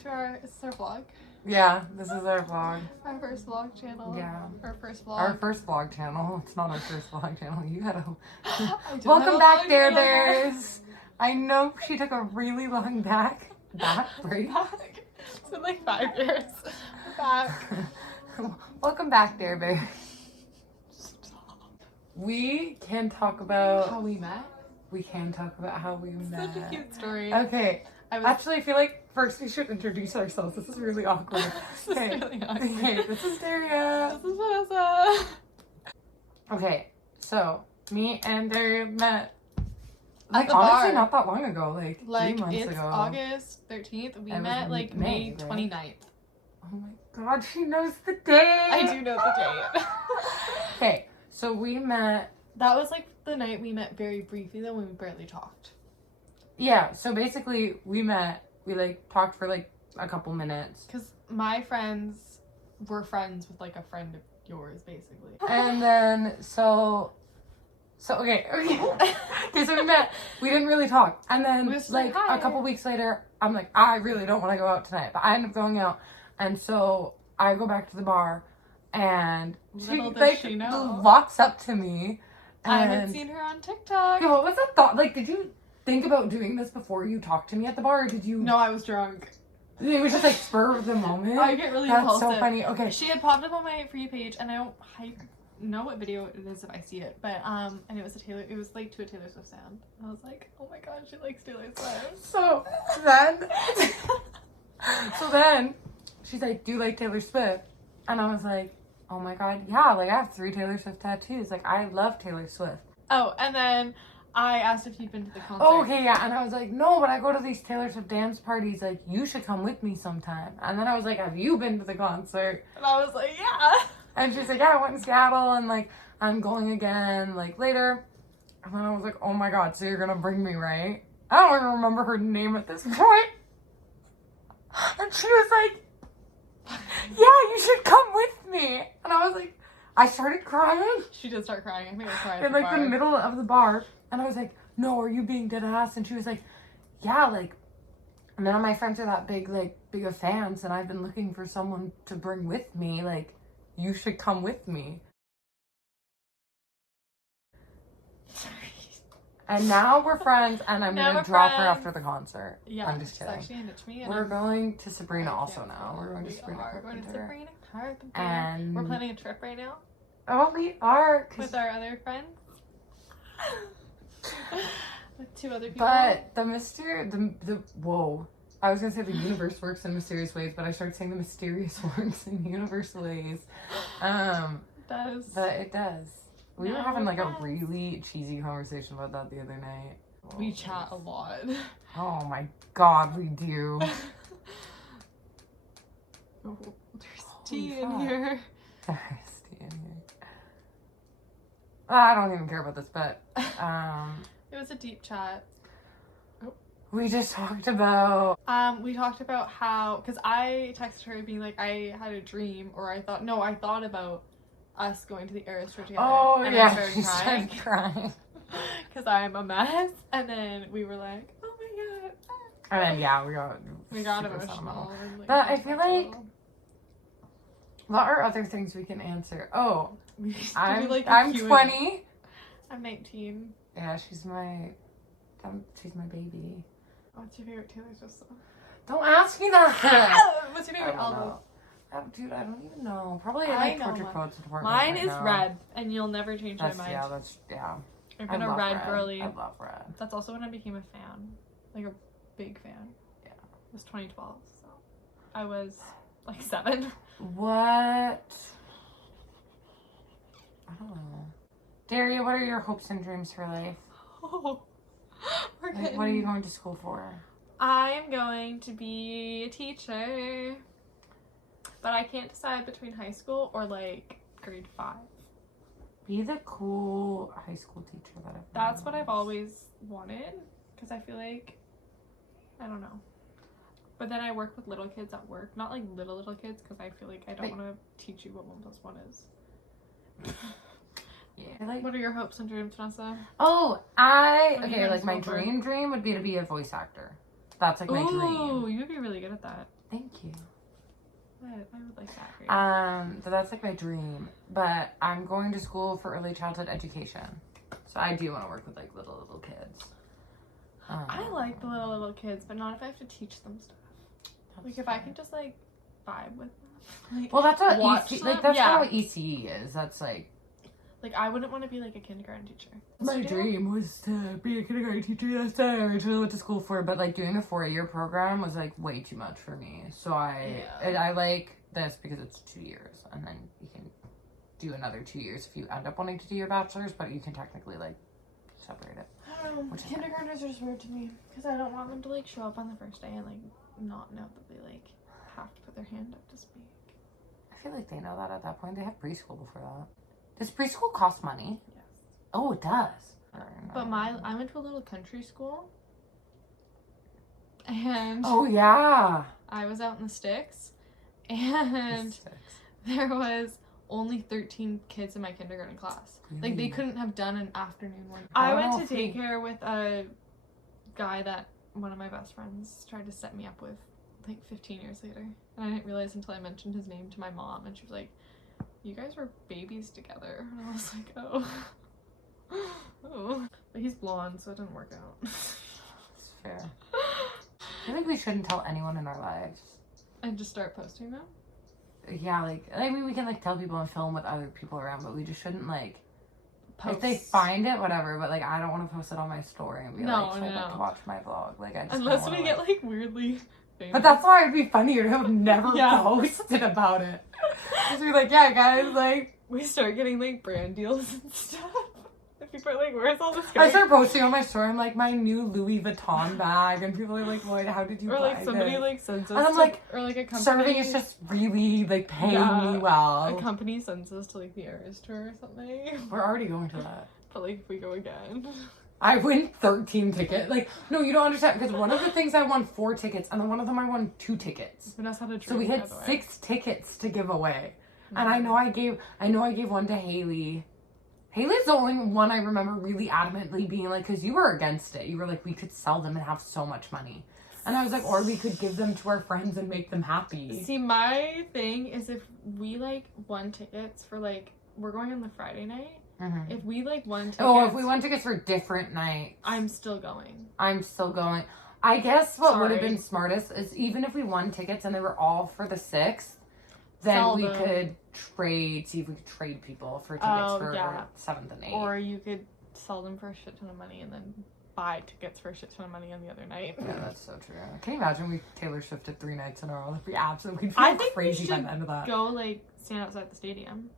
to our vlog. Yeah, this is our vlog. Our first vlog channel. Yeah. Our first vlog. Our first vlog channel. It's not our first vlog channel. You gotta... have Welcome a back, vlog Dare channel. Bears. I know she took a really long back break. Back. It's been like 5 years. We're back. Welcome back, Dare Bears. We can talk about... How we met. We can talk about how we met. Such a cute story. Okay. I Actually, I feel like first we should introduce ourselves. This is really awkward. This is really awkward. Okay, this is Daria. This is Vanessa. Okay, so me and Daria met At the honestly bar. not that long ago, like 3 months it's ago. August 13th. We It was met like May May, right? 29th. Oh my god, she knows the date. I do know the date. Okay, so we met. That was like the night we met very briefly though when we barely talked. Yeah, so basically we met. We like talked for like a couple minutes. Because my friends were friends with like a friend of yours basically. And then okay, so we met. We didn't really talk, and then We just like said hi. a couple weeks later, I'm like, I really don't want to go out tonight, but I end up going out, and so I go back to the bar, and she Little does like she know. walks up to me. And I haven't seen her on TikTok. Yeah, what was that thought? Like, did you think about doing this before you talked to me at the bar, or did you? No, I was drunk. It was just like spur of the moment. I get really That's impulsive. so funny. Okay. She had popped up on my For You page, and I know what video it is if I see it, but and it was like to a Taylor Swift sound. And I was like, oh my god, she likes Taylor Swift. So then, she's like, "Do you like Taylor Swift?" And I was like, "Oh my god, yeah! Like I have 3 Taylor Swift tattoos. Like I love Taylor Swift." Oh, and then I asked if you'd been to the concert. Oh, okay, yeah. And I was like, "No, but I go to these Taylor Swift dance parties. Like you should come with me sometime." And then I was like, "Have you been to the concert?" And I was like, yeah. And she's like, "Yeah, I went in Seattle, and like I'm going again like later." And then I was like, "Oh my god, so you're gonna bring me, right?" I don't even remember her name at this point. And she was like, "Yeah, you should come with me." And I was like, I started crying She did start crying. I think I cried in like the middle of the bar. And I was like, "No, are you being dead ass?" And she was like, "Yeah, like none of my friends are that big of fans, and I've been looking for someone to bring with me. Like, you should come with me." And now we're friends, and I'm Now gonna we're drop her friends. after the concert. Yeah, I'm just she's kidding. actually ditched me. And We're I'm going to Sabrina I also can't now. believe We're going to we Sabrina are going to Carpenter. Sabrina Carpenter. And We're planning a trip right now oh, we are. 'Cause- with our other friends. With 2 other people. But the whoa. I was gonna say the universe works in mysterious ways, but I started saying the mysterious works in universe ways. does. But it does. We were Now having we're like a friends. really cheesy conversation about that the other night. We chat a lot. Oh my god, we do. Oh, there's Holy tea in fuck. here. There's tea in here. I don't even care about this, but It was a deep chat. we just talked about We talked about how, because I texted her being like, I had a dream, or I thought about us going to the Eras tour together. oh and yeah, I started she crying started crying. because I'm a mess. And then we were like, oh my god. And then yeah, we got emotional. super sentimental. and, like, But I feel like sentimental. what are other things we can answer? Oh, We used to do, I'm like, a I'm Q&A. 20. I'm 19. Yeah, she's my baby. What's your favorite Taylor Swift song? Don't ask me that. What's your I favorite don't album? know. Dude, I don't even know. Probably I like know Torture mine. Codes Department. Mine right is now. Red, and you'll never change That's my mind. yeah. I've I been a love Red girly. I love Red. That's also when I became a fan. Like a big fan. Yeah. It was 2012, so I was like 7. What? I don't know. Daria, what are your hopes and dreams for life? Oh, we're Like, getting... what are you going to school for? I am going to be a teacher, but I can't decide between high school or like grade 5. Be the cool high school teacher that I've That's what I've always wanted, because I feel like, I don't know. But then I work with little kids at work. Not like little kids, because I feel like I don't want to teach you what 1 + 1 is. Yeah, like, What are your hopes and dreams, Vanessa? oh, What are you okay, going like to my school for? dream would be to be a voice actor. That's like my Ooh, dream. you would be really good at that. Thank you. I would like that. Great. So that's like my dream. But I'm going to school for early childhood education. So I do want to work with like little kids. I like the little kids, but not if I have to teach them stuff. Like if I can just like vibe with them. Like, well, that's what watch like them. that's Yeah. kind of what ECE is. That's like I wouldn't want to be like a kindergarten teacher. my dream was to be a kindergarten teacher. That's what I originally went to school for. But like doing a 4-year program was like way too much for me. So I like this because it's 2 years, and then you can do another 2 years if you end up wanting to do your bachelor's. But you can technically like separate it. I don't know. Kindergartners are just weird to me because I don't want them to like show up on the first day and like not know that they like have to put their hand up to speak. I feel like they know that at that point. They have preschool before that. Does preschool cost money? Yes. Oh, it does. But I went to a little country school, and oh yeah, I was out in the sticks, and there was only 13 kids in my kindergarten class. Really? Like they couldn't have done an afternoon one. I I went to think- daycare with a guy that one of my best friends tried to set me up with like 15 years later. And I didn't realize until I mentioned his name to my mom, and she was like, "You guys were babies together." And I was like, "Oh." Oh. But he's blonde, so it didn't work out. It's fair. I think we shouldn't tell anyone in our lives. And just start posting them? Yeah, like, I mean, we can, like, tell people and film with other people around, but we just shouldn't, like, Post. if they find it, whatever, but, like, I don't want to post it on my story and be No, like, check out to watch my vlog. Like, I just Unless don't we wanna, get, like, weirdly famous. But that's why it'd be funnier to have never Yeah. posted about it. Because we're like, yeah, guys, like... We start getting, like, brand deals and stuff. If people are like, where's all this I going? start posting on my story, I'm like, my new Louis Vuitton bag, and people are like, what, how did you Or, buy like, somebody, this? like, sends us And I'm to, like, or, like, a company. Serving is just really, like, paying Yeah. me well. A company sends us to, like, the Eras tour or something. We're already going to that. But, like, if we go again. I win 13 tickets. Like, no, you don't understand. Because one of the things I won 4 tickets, and then one of them I won 2 tickets. Vanessa had a dream, So we had by the way. 6 tickets to give away. Mm-hmm. And I know I gave one to Haley. Haley's the only one I remember really adamantly being like, because you were against it. You were like, we could sell them and have so much money. And I was like, or we could give them to our friends and make them happy. See, my thing is if we, like, won tickets for, like, we're going on the Friday night. Mm-hmm. If we, like, won tickets. Oh, if we won tickets for different nights. I'm still going. I'm still going. I guess what would have Sorry. been smartest is even if we won tickets and they were all for the 6th, then Sell we them. could see if we could trade people for tickets Oh, for yeah. 7th and 8th. Or you could sell them for a shit ton of money and then buy tickets for a shit ton of money on the other night. Yeah, that's so true. Can you imagine we Taylor Swifted 3 nights in a row? Like, we absolutely we'd I feel think we crazy by should the end of that. Go, like, stand outside the stadium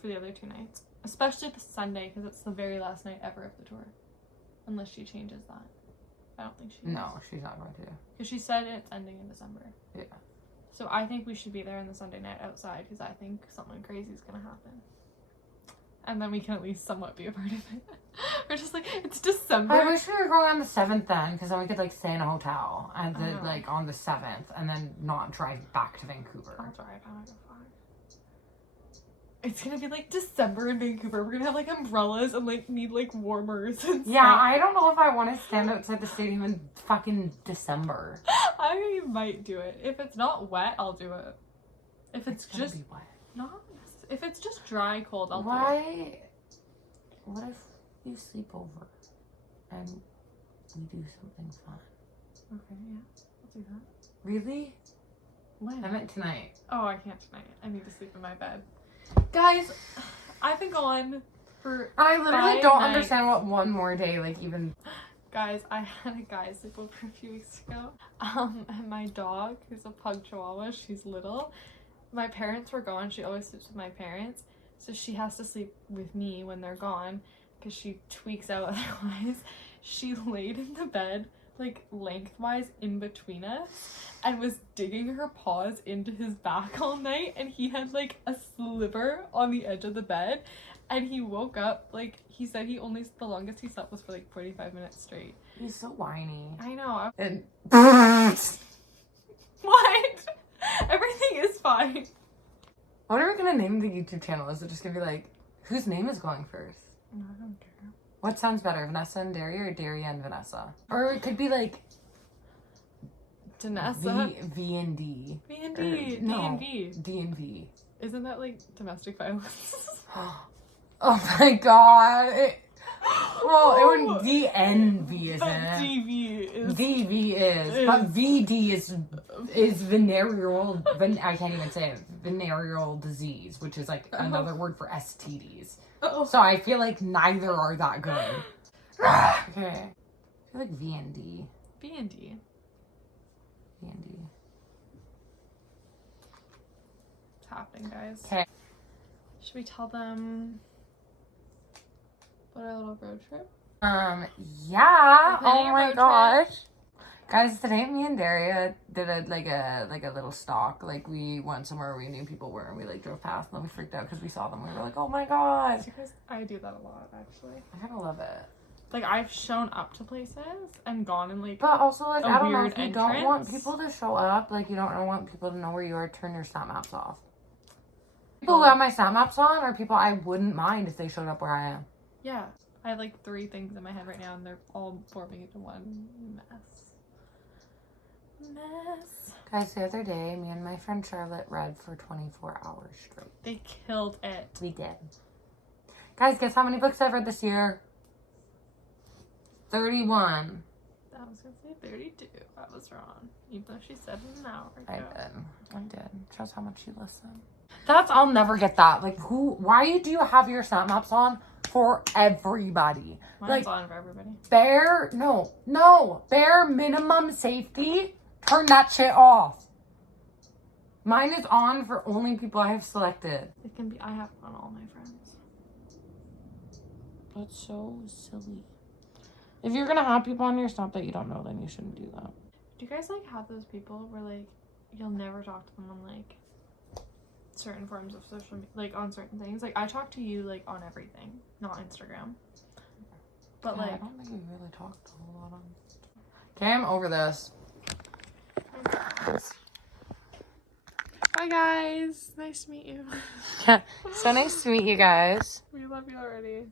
for the other 2 nights. Especially the Sunday, because it's the very last night ever of the tour. Unless she changes that. I don't think she does. No, she's not going to. Because she said it's ending in December. Yeah. So I think we should be there on the Sunday night outside, because I think something crazy is going to happen. And then we can at least somewhat be a part of it. We're just like, it's December. I wish we were going on the 7th then, because then we could like stay in a hotel and Oh. like on the 7th and then not drive back to Vancouver. I'm sorry, I don't give a fuck. It's gonna be like December in Vancouver. We're gonna have like umbrellas and like need like warmers and Yeah, stuff. I don't know if I want to stand outside the stadium in fucking December. I might do it. If it's not wet, I'll do it. If it's gonna just be wet. not, if it's just dry cold, I'll do it. Why? What if you sleep over and we do something fun? Okay, yeah, I'll do that. Really? When? I meant tonight. Oh, I can't tonight. I need to sleep in my bed. Guys, I've been gone for I literally 5 don't nights. understand what one more day, like even. Guys, I had a guy sleepover a few weeks ago. And my dog, who's a pug chihuahua, she's little. My parents were gone. She always sleeps with my parents. So she has to sleep with me when they're gone because she tweaks out otherwise. She laid in the bed, like lengthwise in between us, and was digging her paws into his back all night. And he had like a sliver on the edge of the bed. And he woke up, like, he said the longest he slept was for like 45 minutes straight. He's so whiny. I know. And. What? Everything is fine. What are we gonna name the YouTube channel? Is it just gonna be like, whose name is going first? No, I don't care. What sounds better, Vanessa and Daria or Daria and Vanessa? Or it could be like Vanessa. V and D. V and D. No. D&V. D and V. Isn't that like domestic violence? Oh my god. Well, it would DNV, isn't But it? DV is. DV is. But VD is venereal. I can't even say it. Venereal disease, which is like another word for STDs. Oh. So I feel like neither are that good. Okay. I feel like V and D. V&D. V and D. It's happening, guys. Okay. Should we tell them about our little road trip? Yeah. We're planning Oh a my road gosh. Guys, today me and Daria did a little stalk. Like we went somewhere we knew people were and we like drove past and then we freaked out because we saw them. We were like, oh my god. Because I do that a lot, actually. I kind of love it. Like, I've shown up to places and gone and like. But also, like, a I don't know, weird if you don't want entrance. people to show up, like, you don't want people to know where you are, turn your stat maps off. People who have my stat maps on are people I wouldn't mind if they showed up where I am. Yeah. I have like 3 things in my head right now and they're all forming into one mess. Guys, the other day, me and my friend Charlotte read for 24 hours straight. They killed it. We did. Guys, guess how many books I've read this year? 31. I was gonna say 32. I was wrong. Even though she said an hour ago. I did. Shows how much you listen. I'll never get that. Like, why do you have your stat maps on for everybody? Mine's on for everybody. Bare minimum safety. Turn that shit off. Mine is on for only people I have selected. It can be, I have it on all my friends. That's so silly. If you're gonna have people on your snap that you don't know, then you shouldn't do that. Do you guys like have those people where like you'll never talk to them on like certain forms of social media, like on certain things? Like I talk to you like on everything, not Instagram. But Yeah, like I don't think we really talked a whole lot on. Okay, I'm over this. Bye guys. Nice to meet you. Yeah, so nice to meet you guys. We love you already.